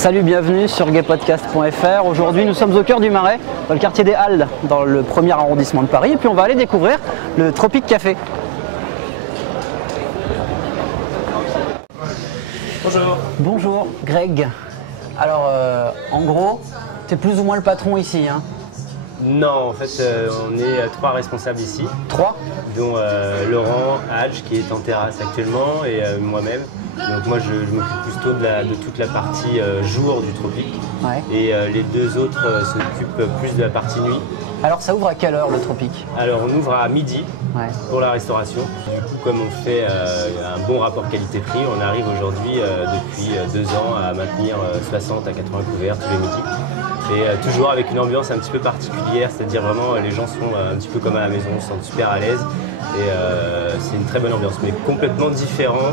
Salut, bienvenue sur gaypodcast.fr. Aujourd'hui, nous sommes au cœur du Marais, dans le quartier des Halles, dans le 1er arrondissement de Paris. Et puis on va aller découvrir le Tropic Café. Bonjour. Bonjour, Greg. Alors, en gros, tu es plus ou moins le patron ici, hein? Non, en fait, on est 3 responsables ici. 3? Dont Laurent Hadj, qui est en terrasse actuellement, et moi-même. Donc moi, je m'occupe plutôt de toute la partie jour du Tropic. Ouais. Et les 2 autres s'occupent plus de la partie nuit. Alors, ça ouvre à quelle heure le Tropic? Alors, on ouvre à midi pour la restauration. Du coup, comme on fait un bon rapport qualité-prix, on arrive aujourd'hui, depuis 2 ans, à maintenir 60 à 80 couverts tous les midis. Et toujours avec une ambiance un petit peu particulière, c'est-à-dire vraiment les gens sont un petit peu comme à la maison, se sentent super à l'aise. Et c'est une très bonne ambiance, mais complètement différent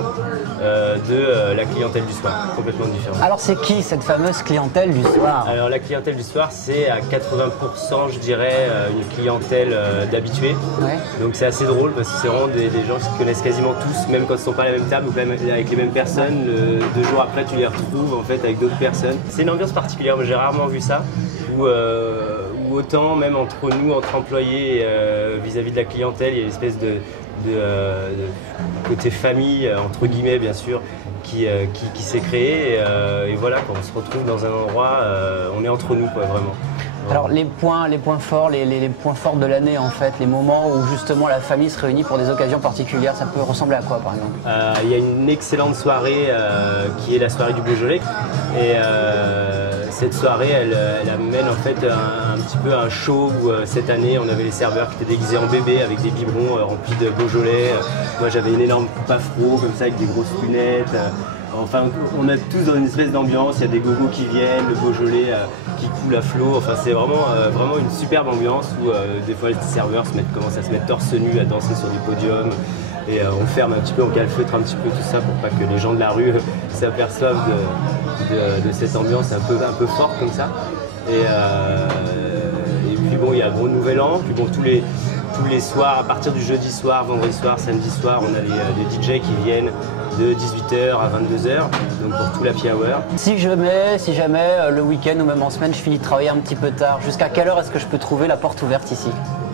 de la clientèle du soir, complètement différent. Alors c'est qui cette fameuse clientèle du soir? Alors la clientèle du soir, c'est à 80% je dirais une clientèle d'habitués. Ouais. Donc c'est assez drôle parce que c'est vraiment des gens qui se connaissent quasiment tous, même quand ils ne sont pas à la même table ou même avec les mêmes personnes. 2 jours après, tu les retrouves en fait avec d'autres personnes. C'est une ambiance particulière, j'ai rarement vu ça. Où autant même entre nous, entre employés vis-à-vis de la clientèle, il y a une espèce de côté famille, entre guillemets bien sûr, qui s'est créé. Et voilà, quand on se retrouve dans un endroit, on est entre nous, quoi, vraiment. Alors les points forts, les points forts de l'année en fait, les moments où justement la famille se réunit pour des occasions particulières, ça peut ressembler à quoi par exemple? Il y a une excellente soirée qui est la soirée du Beaujolais. Et cette soirée, elle amène en fait un petit peu un show où cette année on avait les serveurs qui étaient déguisés en bébé avec des biberons remplis de Beaujolais. Moi j'avais une énorme coupe afro comme ça avec des grosses lunettes. Enfin, on est tous dans une espèce d'ambiance, il y a des gogos qui viennent, le Beaujolais qui coule à flot. Enfin, c'est vraiment une superbe ambiance où des fois les serveurs commencent à se mettre torse nu, à danser sur du podium. Et on ferme un petit peu, on calfeutre un petit peu tout ça pour pas que les gens de la rue s'aperçoivent de cette ambiance un peu forte comme ça. Et puis bon, il y a bon Nouvel An, puis bon tous les soirs, à partir du jeudi soir, vendredi soir, samedi soir, on a les DJ qui viennent de 18h à 22h, donc pour tout l'happy hour. Si jamais le week-end ou même en semaine, je finis de travailler un petit peu tard, jusqu'à quelle heure est-ce que je peux trouver la porte ouverte ici?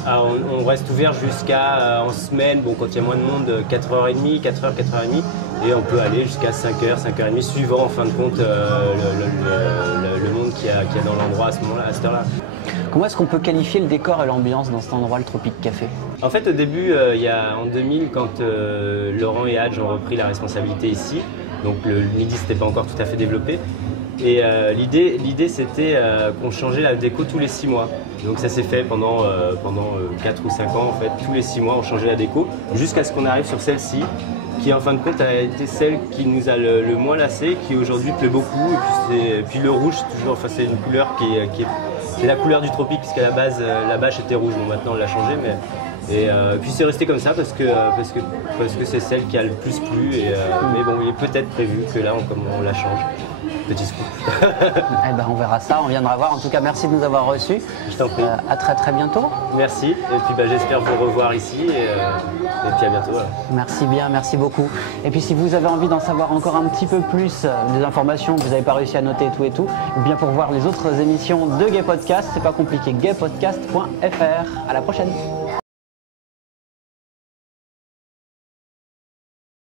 Alors, on reste ouvert jusqu'à, en semaine, bon, quand il y a moins de monde, 4h30, 4h, 4h30, et on peut aller jusqu'à 5h, 5h30, suivant en fin de compte le monde qu'il y a dans l'endroit à ce moment-là, à cette heure-là. Comment est-ce qu'on peut qualifier le décor et l'ambiance dans cet endroit, le Tropic Café? En fait, au début, en 2000, quand Laurent et Hadj ont repris la responsabilité ici, donc le midi c'était pas encore tout à fait développé, et l'idée c'était qu'on changeait la déco tous les 6 mois. Donc ça s'est fait pendant 4 ou 5 ans en fait, tous les 6 mois on changeait la déco, jusqu'à ce qu'on arrive sur celle-ci, qui en fin de compte a été celle qui nous a le moins lassé, qui aujourd'hui plaît beaucoup. Et puis le rouge, c'est une couleur qui est la couleur du Tropic, puisqu'à la base la bâche était rouge, bon maintenant on l'a changé, mais puis c'est resté comme ça parce que c'est celle qui a le plus plu. Mais bon, il est peut-être prévu que là on la change. Petit scoop. Eh ben, on verra ça, on viendra voir. En tout cas, merci de nous avoir reçus. Je t'en prie. À très bientôt. Merci. Et puis j'espère vous revoir ici. Et puis à bientôt. Voilà. Merci bien, merci beaucoup. Et puis si vous avez envie d'en savoir encore un petit peu plus, des informations que vous n'avez pas réussi à noter et tout, ou bien pour voir les autres émissions de Gay Podcast, c'est pas compliqué, gaypodcast.fr. À la prochaine.